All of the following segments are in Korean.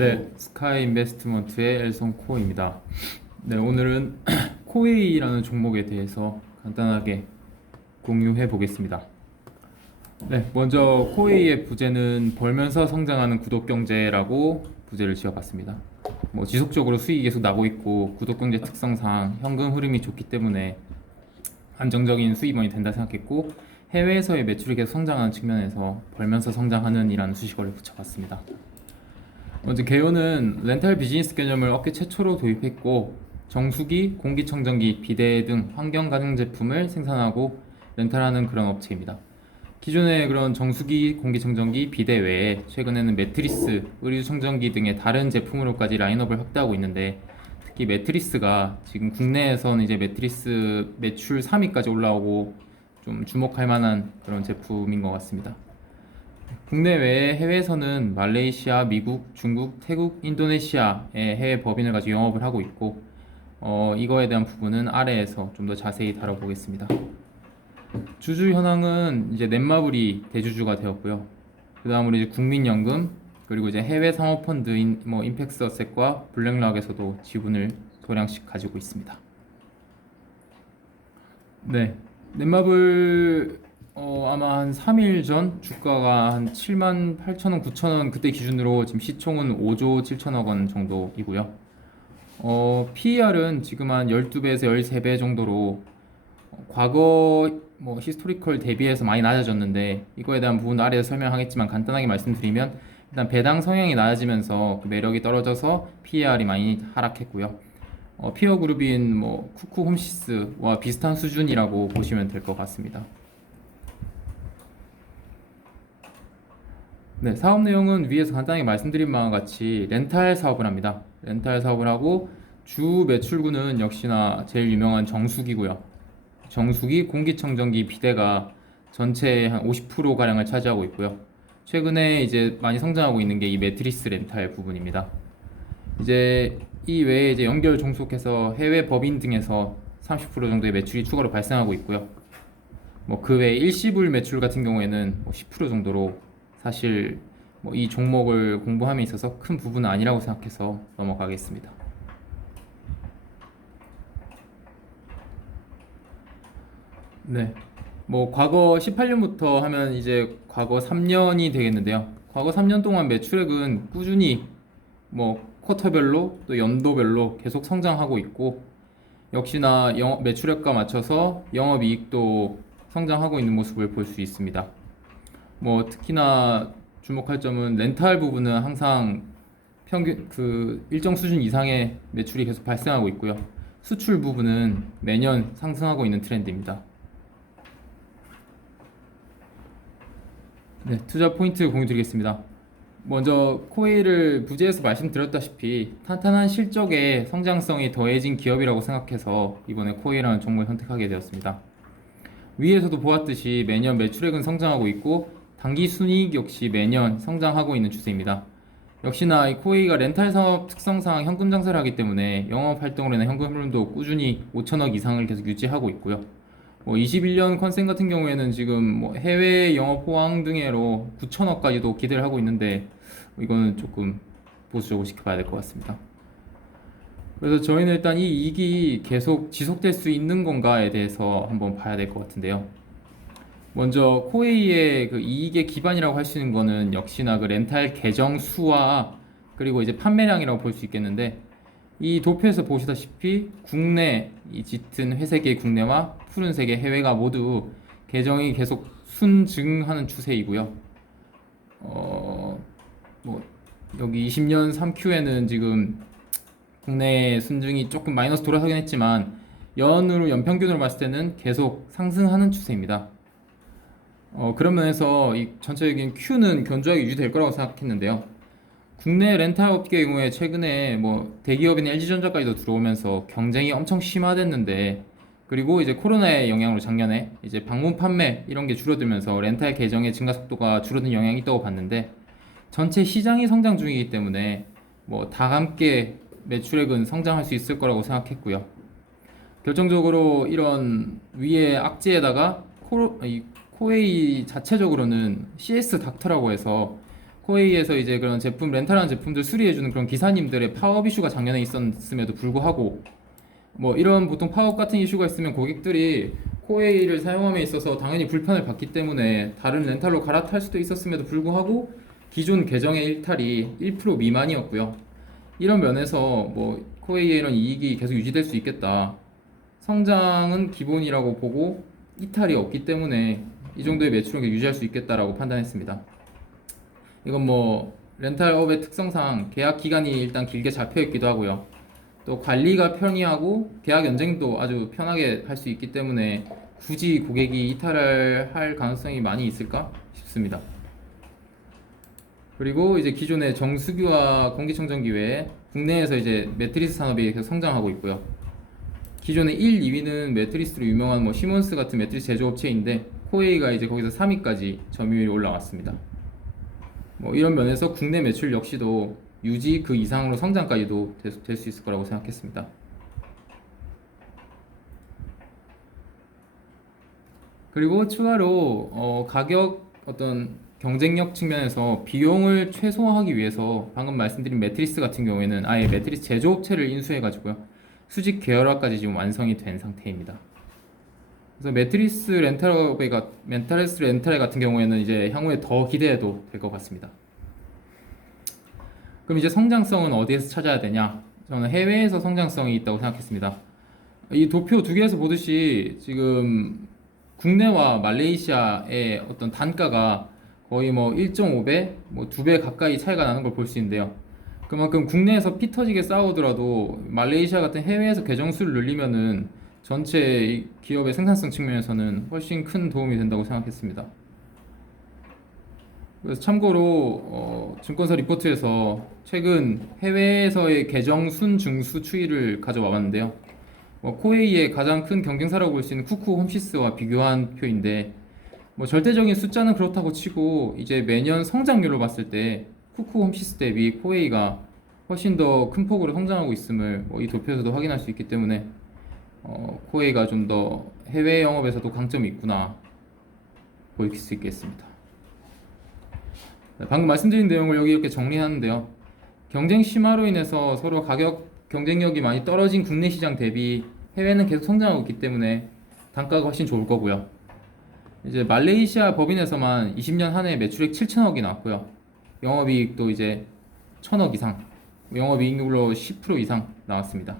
네, 스카이 인베스트먼트의 엘son 코입니다. 네, 오늘은 코웨이라는 종목에 대해서 간단하게 공유해 보겠습니다. 네, 먼저 코웨이의 부제는 벌면서 성장하는 구독 경제라고 부제를 지어봤습니다. 뭐 지속적으로 수익이 계속 나고 있고 구독 경제 특성상 현금 흐름이 좋기 때문에 안정적인 수입원이 된다 생각했고 해외에서의 매출이 계속 성장하는 측면에서 벌면서 성장하는 이라는 수식어를 붙여봤습니다. 먼저 개요는 렌탈 비즈니스 개념을 업계 최초로 도입했고 정수기, 공기청정기, 비대 등 환경 가정 제품을 생산하고 렌탈하는 그런 업체입니다. 기존의 그런 정수기, 공기청정기, 비대 외에 최근에는 매트리스, 의류 청정기 등의 다른 제품으로까지 라인업을 확대하고 있는데 특히 매트리스가 지금 국내에서는 이제 매트리스 매출 3위까지 올라오고 좀 주목할 만한 그런 제품인 것 같습니다. 국내외에 해외에서는 말레이시아, 미국, 중국, 태국, 인도네시아의 해외 법인을 가지고 영업을 하고 있고 어, 이거에 대한 부분은 아래에서 좀 더 자세히 다뤄보겠습니다. 주주 현황은 이제 넷마블이 대주주가 되었고요. 그 다음으로 이제 국민연금 그리고 이제 해외 상호펀드인 뭐 임팩스 어셋과 블랙락에서도 지분을 소량씩 가지고 있습니다. 네, 넷마블 어, 아마 한 3일 전 주가가 한 7만 8천 원, 9천 원 그때 기준으로 지금 시총은 5조 7천억 원 정도이고요. 어, PER은 지금 한 12배에서 13배 정도로 어, 과거 뭐 히스토리컬 대비해서 많이 낮아졌는데 이거에 대한 부분 아래에서 설명하겠지만 간단하게 말씀드리면 일단 배당 성향이 낮아지면서 그 매력이 떨어져서 PER이 많이 하락했고요. 어, 피어 그룹인 뭐 쿠쿠 홈시스와 비슷한 수준이라고 보시면 될 것 같습니다. 네, 사업 내용은 위에서 간단하게 말씀드린 바와 같이 렌탈 사업을 합니다. 렌탈 사업을 하고 주 매출구는 역시나 제일 유명한 정수기고요. 정수기, 공기청정기, 비대가 전체의 한 50% 가량을 차지하고 있고요. 최근에 이제 많이 성장하고 있는 게 이 매트리스 렌탈 부분입니다. 이제 이 외에 이제 연결 종속해서 해외 법인 등에서 30% 정도의 매출이 추가로 발생하고 있고요. 뭐 그 외에 일시불 매출 같은 경우에는 뭐10% 정도로 사실 뭐 이 종목을 공부함에 있어서 큰 부분은 아니라고 생각해서 넘어가겠습니다. 네. 뭐 과거 18년부터 하면 이제 과거 3년이 되겠는데요. 과거 3년 동안 매출액은 꾸준히 뭐 쿼터별로 또 연도별로 계속 성장하고 있고 역시나 매출액과 맞춰서 영업이익도 성장하고 있는 모습을 볼 수 있습니다. 뭐 특히나 주목할 점은 렌탈 부분은 항상 평균 그 일정 수준 이상의 매출이 계속 발생하고 있고요. 수출 부분은 매년 상승하고 있는 트렌드입니다. 네, 투자 포인트 공유 드리겠습니다. 먼저 코웨이를 부제에서 말씀드렸다시피 탄탄한 실적에 성장성이 더해진 기업이라고 생각해서 이번에 코웨이라는 종목을 선택하게 되었습니다. 위에서도 보았듯이 매년 매출액은 성장하고 있고 단기 순이익 역시 매년 성장하고 있는 추세입니다. 역시나 이 코웨이가 렌탈 사업 특성상 현금 장사를 하기 때문에 영업 활동으로 인한 현금 흐름도 꾸준히 5천억 이상을 계속 유지하고 있고요. 뭐 21년 컨센 같은 경우에는 지금 뭐 해외 영업 호황 등으로 9천억까지도 기대를 하고 있는데 이거는 조금 보수적으로 지켜봐야 될 것 같습니다. 그래서 저희는 일단 이 이익이 계속 지속될 수 있는 건가에 대해서 한번 봐야 될 것 같은데요. 먼저 코웨이의 그 이익의 기반이라고 할 수 있는 거는 역시나 그 렌탈 계정 수와 그리고 이제 판매량이라고 볼 수 있겠는데 이 도표에서 보시다시피 국내 이 짙은 회색의 국내와 푸른색의 해외가 모두 계정이 계속 순증하는 추세이고요. 어, 뭐 여기 20년 3Q에는 지금 국내 순증이 조금 마이너스 돌아서긴 했지만 연으로 연평균으로 봤을 때는 계속 상승하는 추세입니다. 어, 그런 면에서 이 전체적인 Q는 견조하게 유지될 거라고 생각했는데요. 국내 렌탈 업계의 경우에 최근에 뭐 대기업인 LG전자까지도 들어오면서 경쟁이 엄청 심화됐는데 그리고 이제 코로나의 영향으로 작년에 이제 방문 판매 이런 게 줄어들면서 렌탈 계정의 증가 속도가 줄어든 영향이 있다고 봤는데 전체 시장이 성장 중이기 때문에 뭐 다 함께 매출액은 성장할 수 있을 거라고 생각했고요. 결정적으로 이런 위에 악재에다가 코로, 이 코웨이 자체적으로는 CS 닥터라고 해서 코웨이에서 이제 그런 제품 렌탈한 제품들 수리해주는 그런 기사님들의 파업 이슈가 작년에 있었음에도 불구하고 뭐 이런 보통 파업 같은 이슈가 있으면 고객들이 코웨이를 사용함에 있어서 당연히 불편을 받기 때문에 다른 렌탈로 갈아탈 수도 있었음에도 불구하고 기존 계정의 일탈이 1% 미만이었고요. 이런 면에서 뭐 코웨이의 이런 이익이 계속 유지될 수 있겠다. 성장은 기본이라고 보고 이탈이 없기 때문에 이 정도의 매출은 유지할 수 있겠다라고 판단했습니다. 이건 뭐 렌탈업의 특성상 계약 기간이 일단 길게 잡혀 있기도 하고요. 또 관리가 편리하고 계약 연장도 아주 편하게 할 수 있기 때문에 굳이 고객이 이탈을 할 가능성이 많이 있을까 싶습니다. 그리고 이제 기존의 정수기와 공기청정기 외에 국내에서 이제 매트리스 산업이 계속 성장하고 있고요. 기존의 1, 2위는 매트리스로 유명한 뭐 시몬스 같은 매트리스 제조업체인데 코웨이가 이제 거기서 3위까지 점유율이 올라왔습니다. 뭐 이런 면에서 국내 매출 역시도 유지 그 이상으로 성장까지도 될 수 있을 거라고 생각했습니다. 그리고 추가로 어, 가격 어떤 경쟁력 측면에서 비용을 최소화하기 위해서 방금 말씀드린 매트리스 같은 경우에는 아예 매트리스 제조업체를 인수해 가지고요 수직 계열화까지 지금 완성이 된 상태입니다. 그래서 매트리스 렌탈업의 가- 멘탈리스 렌탈 같은 경우에는 이제 향후에 더 기대해도 될 것 같습니다. 그럼 이제 성장성은 어디에서 찾아야 되냐? 저는 해외에서 성장성이 있다고 생각했습니다. 이 도표 두 개에서 보듯이 지금 국내와 말레이시아의 어떤 단가가 거의 뭐 1.5배, 뭐 2배 가까이 차이가 나는 걸 볼 수 있는데요. 그만큼 국내에서 피 터지게 싸우더라도 말레이시아 같은 해외에서 계정 수를 늘리면은 전체 이 기업의 생산성 측면에서는 훨씬 큰 도움이 된다고 생각했습니다. 그래서 참고로 어, 증권사 리포트에서 최근 해외에서의 계정 순 증수 추이를 가져와 봤는데요. 뭐 코웨이의 가장 큰 경쟁사라고 볼 수 있는 쿠쿠 홈시스와 비교한 표인데 뭐 절대적인 숫자는 그렇다고 치고 이제 매년 성장률로 봤을 때 쿠쿠 홈시스 대비 코웨이가 훨씬 더 큰 폭으로 성장하고 있음을 뭐 이 도표에서도 확인할 수 있기 때문에 어, 코웨이가 좀 더 해외 영업에서도 강점이 있구나 보일 수 있겠습니다. 네, 방금 말씀드린 내용을 여기 이렇게 정리하는데요. 경쟁 심화로 인해서 서로 가격 경쟁력이 많이 떨어진 국내 시장 대비 해외는 계속 성장하고 있기 때문에 단가가 훨씬 좋을 거고요. 이제 말레이시아 법인에서만 20년 한 해 매출액 7천억이 나왔고요. 영업이익도 이제 1천억 이상, 영업이익률로 10% 이상 나왔습니다.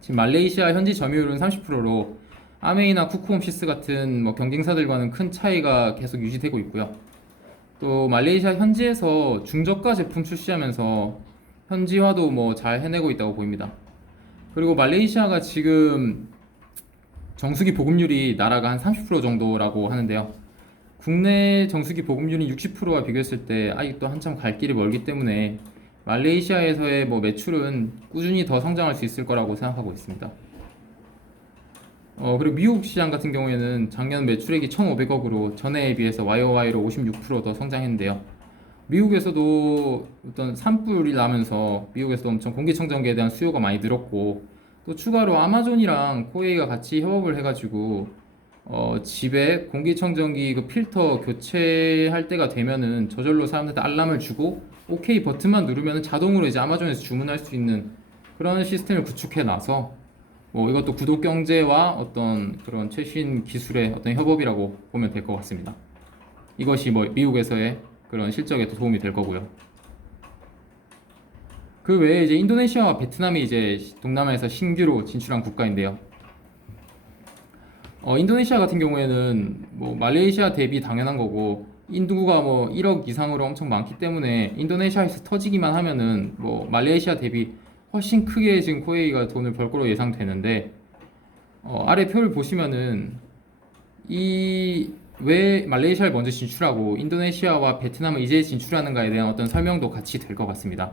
지금 말레이시아 현지 점유율은 30%로 아메이나 쿠쿠홈시스 같은 뭐 경쟁사들과는 큰 차이가 계속 유지되고 있고요. 또 말레이시아 현지에서 중저가 제품 출시하면서 현지화도 뭐 잘 해내고 있다고 보입니다. 그리고 말레이시아가 지금 정수기 보급률이 나라가 한 30% 정도라고 하는데요. 국내 정수기 보급률이 60%와 비교했을 때 아직도 한참 갈 길이 멀기 때문에 말레이시아에서의 뭐 매출은 꾸준히 더 성장할 수 있을 거라고 생각하고 있습니다. 어, 그리고 미국 시장 같은 경우에는 작년 매출액이 1,500억으로 전해에 비해서 YOY로 56%더 성장했는데요. 미국에서도 어떤 산불이 나면서 미국에서도 엄청 공기청정기에 대한 수요가 많이 늘었고 또 추가로 아마존이랑 코웨이가 같이 협업을 해가지고 어, 집에 공기청정기 그 필터 교체할 때가 되면은 저절로 사람들한테 알람을 주고 OK 버튼만 누르면 자동으로 이제 아마존에서 주문할 수 있는 그런 시스템을 구축해 놔서 뭐 이것도 구독 경제와 어떤 그런 최신 기술의 어떤 협업이라고 보면 될 것 같습니다. 이것이 뭐 미국에서의 그런 실적에도 도움이 될 거고요. 그 외에 이제 인도네시아와 베트남이 이제 동남아에서 신규로 진출한 국가인데요. 어, 인도네시아 같은 경우에는 뭐 말레이시아 대비 당연한 거고 인구가 뭐 1억 이상으로 엄청 많기 때문에 인도네시아에서 터지기만 하면은 뭐 말레이시아 대비 훨씬 크게 지금 코웨이가 돈을 벌 거로 예상되는데 어, 아래 표를 보시면은 이 왜 말레이시아를 먼저 진출하고 인도네시아와 베트남을 이제 진출하는가에 대한 어떤 설명도 같이 될 것 같습니다.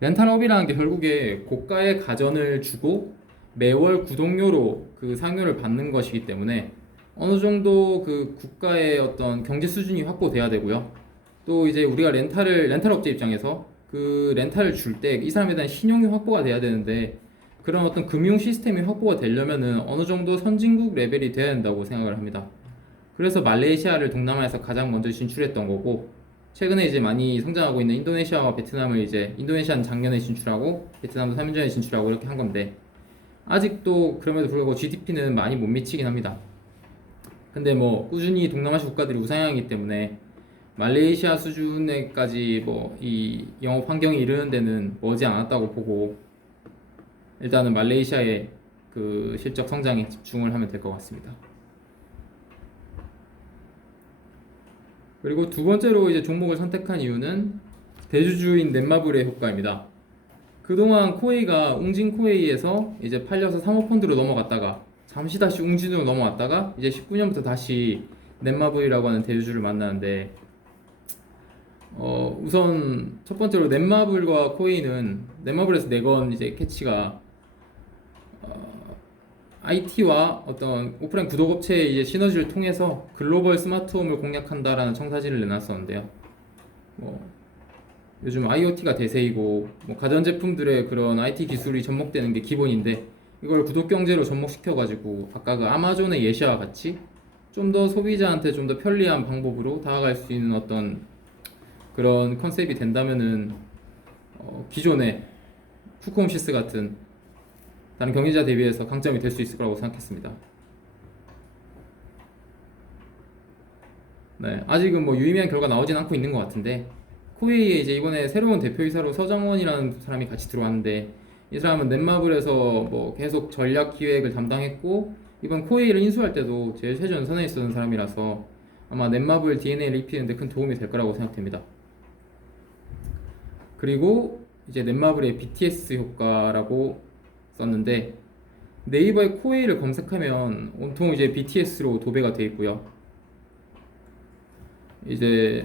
렌탈업이라는 게 결국에 고가의 가전을 주고 매월 구독료로 그 상여를 받는 것이기 때문에 어느 정도 그 국가의 어떤 경제 수준이 확보돼야 되고요. 또 이제 우리가 렌탈을 렌탈 업체 입장에서 그 렌탈을 줄 때 이 사람에 대한 신용이 확보가 돼야 되는데 그런 어떤 금융 시스템이 확보가 되려면은 어느 정도 선진국 레벨이 돼야 된다고 생각을 합니다. 그래서 말레이시아를 동남아에서 가장 먼저 진출했던 거고 최근에 이제 많이 성장하고 있는 인도네시아와 베트남을 이제 인도네시아는 작년에 진출하고 베트남도 3년 전에 진출하고 이렇게 한 건데 아직도 그럼에도 불구하고 GDP는 많이 못 미치긴 합니다. 근데 뭐 꾸준히 동남아시아 국가들이 우상향이기 때문에 말레이시아 수준에까지 뭐 이 영업 환경이 이르는 데는 머지 않았다고 보고 일단은 말레이시아의 그 실적 성장에 집중을 하면 될 것 같습니다. 그리고 두 번째로 이제 종목을 선택한 이유는 대주주인 넷마블의 효과입니다. 그동안 코웨이가 웅진 코웨이에서 이제 팔려서 사모펀드로 넘어갔다가 잠시 다시 웅진으로 넘어왔다가 이제 19년부터 다시 넷마블이라고 하는 대주주를 만나는데 어 우선 첫 번째로 넷마블과 코웨이는 넷마블에서 내건 이제 캐치가 어, IT와 어떤 오프라인 구독업체의 이제 시너지를 통해서 글로벌 스마트홈을 공략한다라는 청사진을 내놨었는데요. 뭐 요즘 IoT가 대세이고 뭐 가전제품들의 그런 IT 기술이 접목되는 게 기본인데 이걸 구독 경제로 접목시켜 가지고 아까 그 아마존의 예시와 같이 좀 더 소비자한테 좀 더 편리한 방법으로 다가갈 수 있는 어떤 그런 컨셉이 된다면은 어, 기존의 쿠크홈시스 같은 다른 경기자 대비해서 강점이 될 수 있을 거라고 생각했습니다. 네, 아직은 뭐 유의미한 결과 나오진 않고 있는 것 같은데 코웨이에 이제 이번에 새로운 대표이사로 서정원이라는 사람이 같이 들어왔는데 이 사람은 넷마블에서 뭐 계속 전략 기획을 담당했고 이번 코웨이를 인수할 때도 제일 최전선에 있었던 사람이라서 아마 넷마블 DNA를 입히는데 큰 도움이 될 거라고 생각됩니다. 그리고 이제 넷마블의 BTS 효과라고 썼는데 네이버에 코웨이를 검색하면 온통 이제 BTS로 도배가 돼 있고요. 이제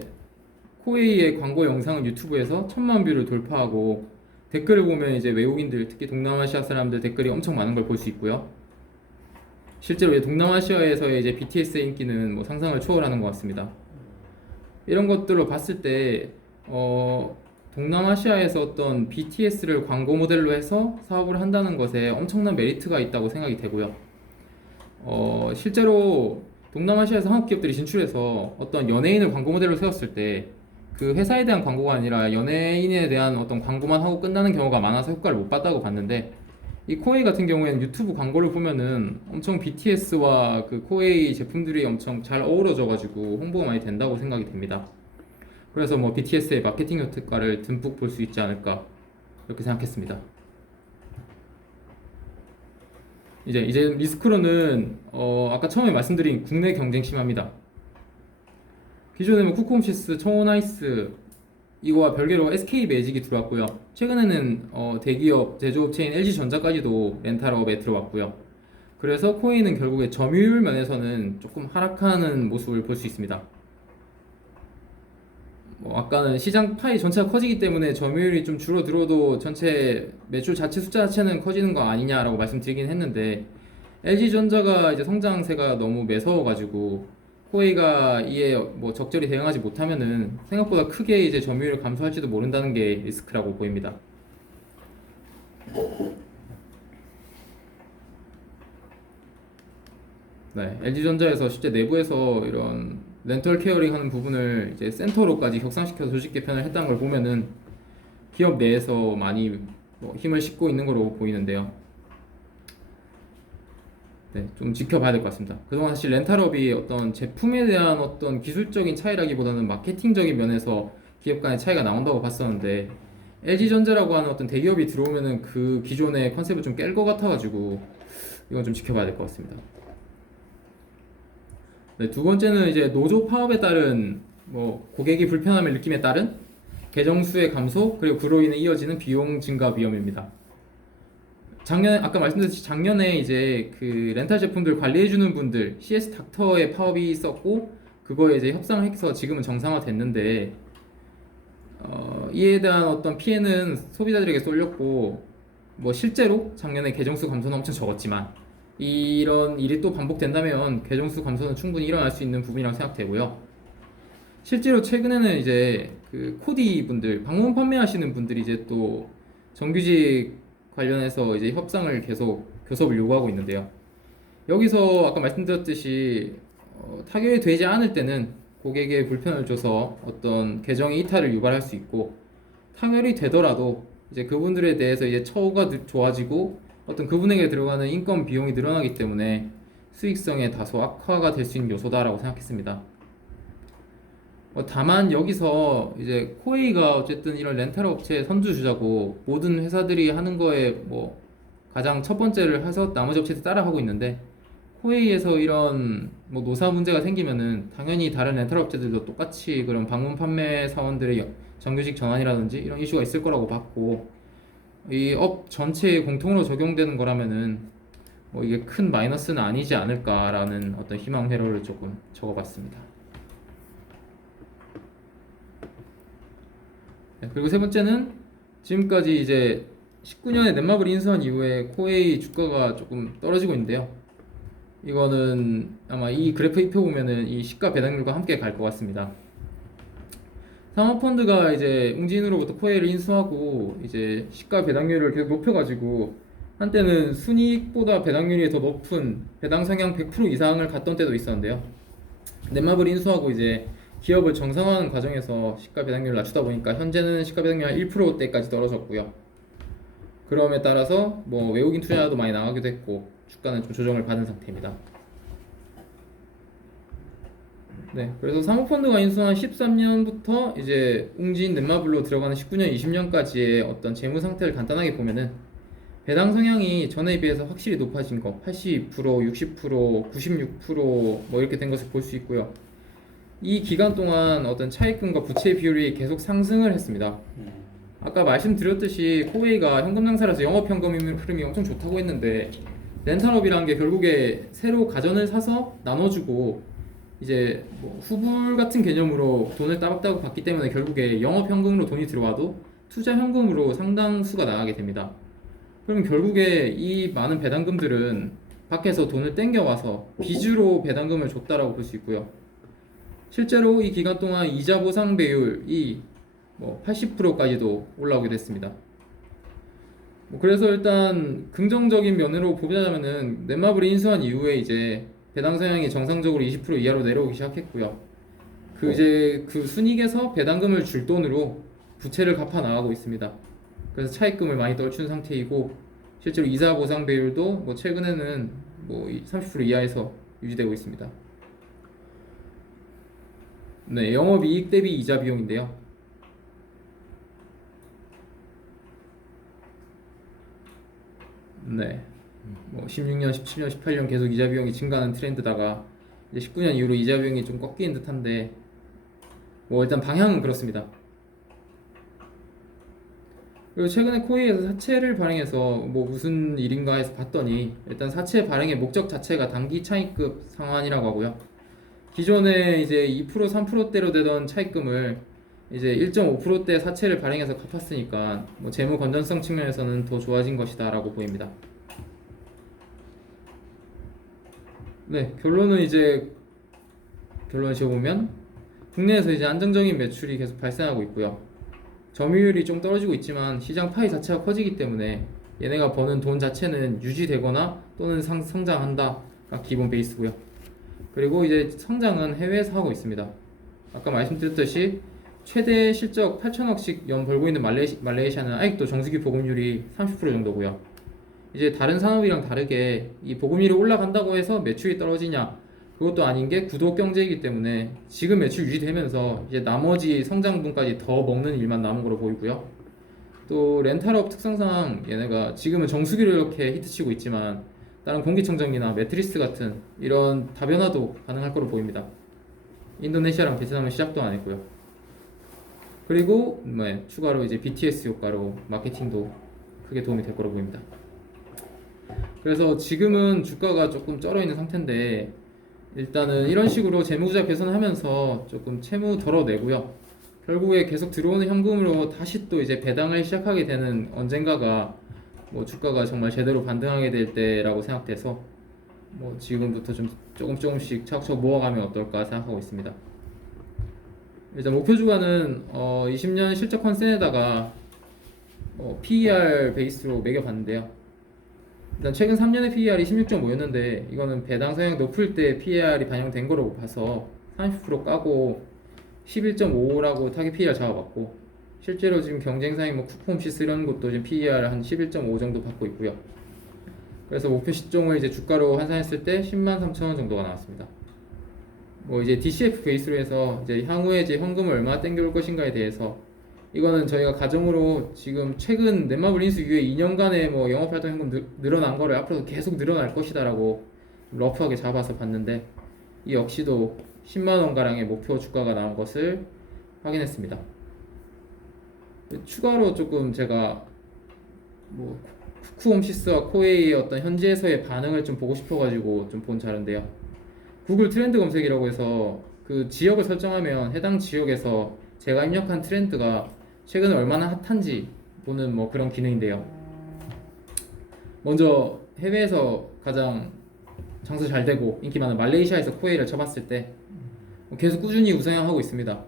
코웨이의 광고 영상은 유튜브에서 천만 뷰를 돌파하고 댓글을 보면 이제 외국인들 특히 동남아시아 사람들 댓글이 엄청 많은 걸 볼 수 있고요. 실제로 이제 동남아시아에서의 이제 BTS의 인기는 뭐 상상을 초월하는 것 같습니다. 이런 것들로 봤을 때 어, 동남아시아에서 어떤 BTS를 광고 모델로 해서 사업을 한다는 것에 엄청난 메리트가 있다고 생각이 되고요. 어, 실제로 동남아시아에서 한국 기업들이 진출해서 어떤 연예인을 광고 모델로 세웠을 때 그 회사에 대한 광고가 아니라 연예인에 대한 어떤 광고만 하고 끝나는 경우가 많아서 효과를 못 봤다고 봤는데 이 코웨이 같은 경우에는 유튜브 광고를 보면은 엄청 BTS와 그 코웨이 제품들이 엄청 잘 어우러져 가지고 홍보가 많이 된다고 생각이 됩니다. 그래서 뭐 BTS의 마케팅 효과를 듬뿍 볼 수 있지 않을까 이렇게 생각했습니다. 이제 이제 리스크로는 어 아까 처음에 말씀드린 국내 경쟁 심합니다. 기존에 뭐 쿠크홈시스, 청호나이스 이거와 별개로 SK 매직이 들어왔고요. 최근에는 어 대기업 제조업 체인 LG전자까지도 렌탈업에 들어왔고요. 그래서 코인은 결국에 점유율 면에서는 조금 하락하는 모습을 볼 수 있습니다. 뭐 아까는 시장 파이 전체가 커지기 때문에 점유율이 좀 줄어들어도 전체 매출 자체 숫자 자체는 커지는 거 아니냐라고 말씀드리긴 했는데 LG전자가 이제 성장세가 너무 매서워가지고 코웨이가 이에 뭐 적절히 대응하지 못하면은 생각보다 크게 이제 점유율을 감소할지도 모른다는 게 리스크라고 보입니다. 네, LG전자에서 실제 내부에서 이런 렌털 케어링 하는 부분을 이제 센터로까지 격상시켜서 조직 개편을 했다는 걸 보면은 기업 내에서 많이 뭐 힘을 싣고 있는 거로 보이는데요. 네, 좀 지켜봐야 될 것 같습니다. 그동안 사실 렌탈업이 어떤 제품에 대한 어떤 기술적인 차이라기보다는 마케팅적인 면에서 기업 간의 차이가 나온다고 봤었는데 LG전자라고 하는 어떤 대기업이 들어오면은 그 기존의 컨셉을 좀 깰 것 같아가지고 이건 좀 지켜봐야 될 것 같습니다. 네, 두 번째는 이제 노조 파업에 따른 뭐 고객이 불편함을 느낌에 따른 계정 수의 감소 그리고 그로 인해 이어지는 비용 증가 위험입니다. 작년 아까 말씀드렸듯이 작년에 이제 그 렌탈 제품들 관리해 주는 분들 CS 닥터의 파업이 있었고 그거에 이제 협상을 해서 지금은 정상화 됐는데 어, 이에 대한 어떤 피해는 소비자들에게 쏠렸고 뭐 실제로 작년에 계정수 감소는 엄청 적었지만 이런 일이 또 반복된다면 계정수 감소는 충분히 일어날 수 있는 부분이라고 생각되고요. 실제로 최근에는 이제 그 코디 분들 방문 판매하시는 분들이 이제 또 정규직 관련해서 이제 협상을 계속 교섭을 요구하고 있는데요. 여기서 아까 말씀드렸듯이 어, 타결이 되지 않을 때는 고객에 불편을 줘서 어떤 계정의 이탈을 유발할 수 있고 타결이 되더라도 이제 그분들에 대해서 이제 처우가 느- 좋아지고 어떤 그분에게 들어가는 인건 비용이 늘어나기 때문에 수익성에 다소 악화가 될 수 있는 요소다라고 생각했습니다. 어, 다만 여기서 이제 코웨이가 어쨌든 이런 렌탈 업체 선두주자고 모든 회사들이 하는 거에 뭐 가장 첫 번째를 해서 나머지 업체들 따라하고 있는데 코웨이에서 이런 뭐 노사 문제가 생기면은 당연히 다른 렌탈 업체들도 똑같이 그런 방문 판매 사원들의 여- 정규직 전환이라든지 이런 이슈가 있을 거라고 봤고 이 업 전체에 공통으로 적용되는 거라면은 뭐 이게 큰 마이너스는 아니지 않을까라는 어떤 희망 회로를 조금 적어봤습니다. 네, 그리고 세 번째는 지금까지 이제 19년에 넷마블 인수한 이후에 코웨이 주가가 조금 떨어지고 있는데요. 이거는 아마 이 그래프 입혀 보면은 이 시가 배당률과 함께 갈 것 같습니다. 사모펀드가 이제 웅진으로부터 코웨이를 인수하고 이제 시가 배당률을 계속 높여가지고 한때는 순이익보다 배당률이 더 높은 배당 성향 100% 이상을 갔던 때도 있었는데요. 넷마블 인수하고 이제 기업을 정상화하는 과정에서 시가 배당률을 낮추다 보니까 현재는 시가 배당률 한 1%대까지 떨어졌고요. 그럼에 따라서 뭐 외국인 투자도 많이 나가기도 했고 주가는 좀 조정을 받은 상태입니다. 네, 그래서 사모펀드가 인수한 13년부터 이제 웅진 넷마블로 들어가는 19년, 20년까지의 어떤 재무 상태를 간단하게 보면은 배당 성향이 전에 비해서 확실히 높아진 거, 80%, 60%, 96%뭐 이렇게 된 것을 볼 수 있고요. 이 기간 동안 어떤 차입금과 부채 비율이 계속 상승을 했습니다. 아까 말씀드렸듯이 코웨이가 현금 낭사라서 영업 현금 흐름이 엄청 좋다고 했는데 렌탈업이라는 게 결국에 새로 가전을 사서 나눠주고 이제 뭐 후불 같은 개념으로 돈을 따박따박 받기 때문에 결국에 영업 현금으로 돈이 들어와도 투자 현금으로 상당수가 나가게 됩니다. 그럼 결국에 이 많은 배당금들은 밖에서 돈을 땡겨와서 빚으로 배당금을 줬다라고 볼 수 있고요. 실제로 이 기간 동안 이자 보상 배율이 뭐 80%까지도 올라오게 됐습니다. 뭐 그래서 일단 긍정적인 면으로 보자면은 넷마블이 인수한 이후에 이제 배당 성향이 정상적으로 20% 이하로 내려오기 시작했고요. 그 이제 그 순이익에서 배당금을 줄 돈으로 부채를 갚아 나가고 있습니다. 그래서 차입금을 많이 떨춘 상태이고 실제로 이자 보상 배율도 뭐 최근에는 뭐 30% 이하에서 유지되고 있습니다. 네, 영업 이익 대비 이자 비용인데요. 네. 뭐 16년, 17년, 18년 계속 이자 비용이 증가하는 트렌드다가 이제 19년 이후로 이자 비용이 좀 꺾이는 듯한데 뭐 일단 방향은 그렇습니다. 그리고 최근에 코이에서 사채를 발행해서 뭐 무슨 일인가 해서 봤더니 일단 사채 발행의 목적 자체가 단기 차익급 상환이라고 하고요. 기존에 이제 2% 3%대로 되던 차입금을 이제 1.5%대 사채를 발행해서 갚았으니까 뭐 재무 건전성 측면에서는 더 좋아진 것이다라고 보입니다. 네, 결론은 이제 결론을 지어보면 국내에서 이제 안정적인 매출이 계속 발생하고 있고요. 점유율이 좀 떨어지고 있지만 시장 파이 자체가 커지기 때문에 얘네가 버는 돈 자체는 유지되거나 또는 상, 성장한다가 기본 베이스고요. 그리고 이제 성장은 해외에서 하고 있습니다. 아까 말씀드렸듯이 최대 실적 8천억씩 연 벌고 있는 말레이시, 말레이시아는 아직도 정수기 보급률이 30% 정도고요. 이제 다른 산업이랑 다르게 이 보급률이 올라간다고 해서 매출이 떨어지냐? 그것도 아닌 게 구독 경제이기 때문에 지금 매출 유지되면서 이제 나머지 성장분까지 더 먹는 일만 남은 거로 보이고요. 또 렌탈업 특성상 얘네가 지금은 정수기로 이렇게 히트치고 있지만 다른 공기청정기나 매트리스 같은 이런 다변화도 가능할 거로 보입니다. 인도네시아랑 베트남은 시작도 안 했고요. 그리고 뭐 추가로 이제 BTS 효과로 마케팅도 크게 도움이 될 거로 보입니다. 그래서 지금은 주가가 조금 쩔어 있는 상태인데 일단은 이런 식으로 재무구조 개선하면서 조금 채무 덜어내고요. 결국에 계속 들어오는 현금으로 다시 또 이제 배당을 시작하게 되는 언젠가가 뭐 주가가 정말 제대로 반등하게 될 때라고 생각돼서 뭐 지금부터 좀 조금 조금씩 차곡차곡 모아가면 어떨까 생각하고 있습니다. 일단 목표 주가는 어 20년 실적 컨센에다가 어 PER 베이스로 매겨봤는데요. 일단 최근 3년의 PER이 16.5였는데 이거는 배당 성향 높을 때 PER이 반영된 거로 봐서 30% 까고 11.5라고 타겟 PER 잡아봤고 실제로 지금 경쟁사인 뭐 쿠폰시스 이런 것도 지금 PER 한 11.5 정도 받고 있고요. 그래서 목표 시종을 이제 주가로 환산했을 때 10만 3천 원 정도가 나왔습니다. 뭐 이제 DCF 베이스로 해서 이제 향후에 이제 현금을 얼마나 땡겨올 것인가에 대해서 이거는 저희가 가정으로 지금 최근 넷마블 인수 이후에 2년간의 뭐 영업활동 현금 늘- 늘어난 거를 앞으로도 계속 늘어날 것이다라고 러프하게 잡아서 봤는데 이 역시도 10만 원 가량의 목표 주가가 나온 것을 확인했습니다. 추가로 조금 제가 뭐 쿠쿠홈시스와 코웨이의 어떤 현지에서의 반응을 좀 보고 싶어가지고 좀 본 자료인데요. 구글 트렌드 검색이라고 해서 그 지역을 설정하면 해당 지역에서 제가 입력한 트렌드가 최근에 얼마나 핫한지 보는 뭐 그런 기능인데요. 먼저 해외에서 가장 장사 잘 되고 인기 많은 말레이시아에서 코웨이를 쳐봤을 때 계속 꾸준히 우상향하고 있습니다.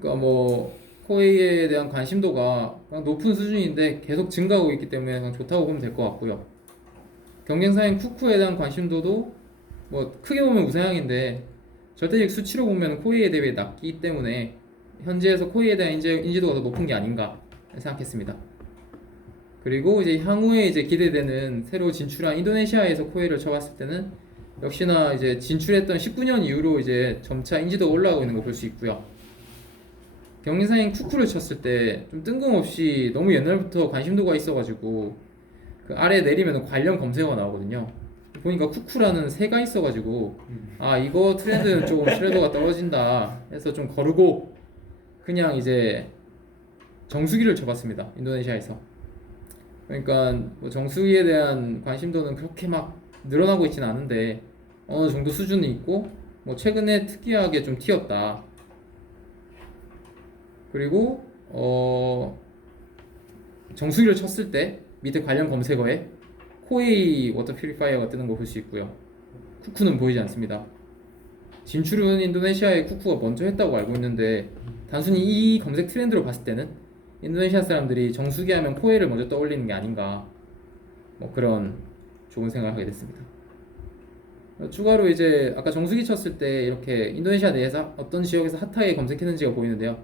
그러니까 뭐 코웨이에 대한 관심도가 높은 수준인데 계속 증가하고 있기 때문에 그냥 좋다고 보면 될 것 같고요. 경쟁사인 쿠쿠에 대한 관심도도 뭐 크게 보면 우상향인데 절대적 수치로 보면 코웨이에 대해 낮기 때문에 현지에서 코웨이에 대한 인지, 인지 도가 더 높은 게 아닌가 생각했습니다. 그리고 이제 향후에 이제 기대되는 새로 진출한 인도네시아에서 코웨이를 쳐봤을 때는 역시나 이제 진출했던 19년 이후로 이제 점차 인지도가 올라가고 있는 거 볼 수 있고요. 경리사인 쿠쿠를 쳤을 때 좀 뜬금없이 너무 옛날부터 관심도가 있어가지고 그 아래 내리면 관련 검색어가 나오거든요. 보니까 쿠쿠라는 새가 있어가지고 아 이거 트렌드는 조금 신뢰도가 떨어진다 해서 좀 거르고 그냥 이제 정수기를 쳐봤습니다. 인도네시아에서. 그러니까 뭐 정수기에 대한 관심도는 그렇게 막 늘어나고 있지는 않은데 어느 정도 수준이 있고 뭐 최근에 특이하게 좀 튀었다. 그리고 어 정수기를 쳤을 때 밑에 관련 검색어에 코웨이 워터 퓨리파이어가 뜨는 거 볼 수 있고요. 쿠쿠는 보이지 않습니다. 진출은 인도네시아의 쿠쿠가 먼저 했다고 알고 있는데 단순히 이 검색 트렌드로 봤을 때는 인도네시아 사람들이 정수기 하면 코웨이를 먼저 떠올리는 게 아닌가 뭐 그런 좋은 생각을 하게 됐습니다. 어, 추가로 이제 아까 정수기 쳤을 때 이렇게 인도네시아 내에서 어떤 지역에서 핫하게 검색했는지가 보이는데요.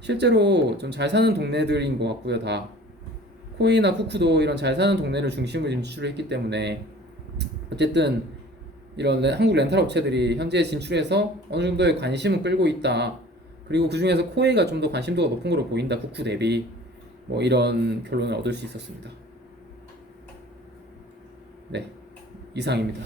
실제로 좀 잘 사는 동네들인 것 같고요, 다. 코이나 쿠쿠도 이런 잘 사는 동네를 중심으로 진출을 했기 때문에 어쨌든 이런 레- 한국 렌탈 업체들이 현재 진출해서 어느 정도의 관심은 끌고 있다. 그리고 그 중에서 코웨이가 좀 더 관심도가 높은 걸로 보인다. 쿠쿠 대비 뭐 이런 결론을 얻을 수 있었습니다. 네, 이상입니다.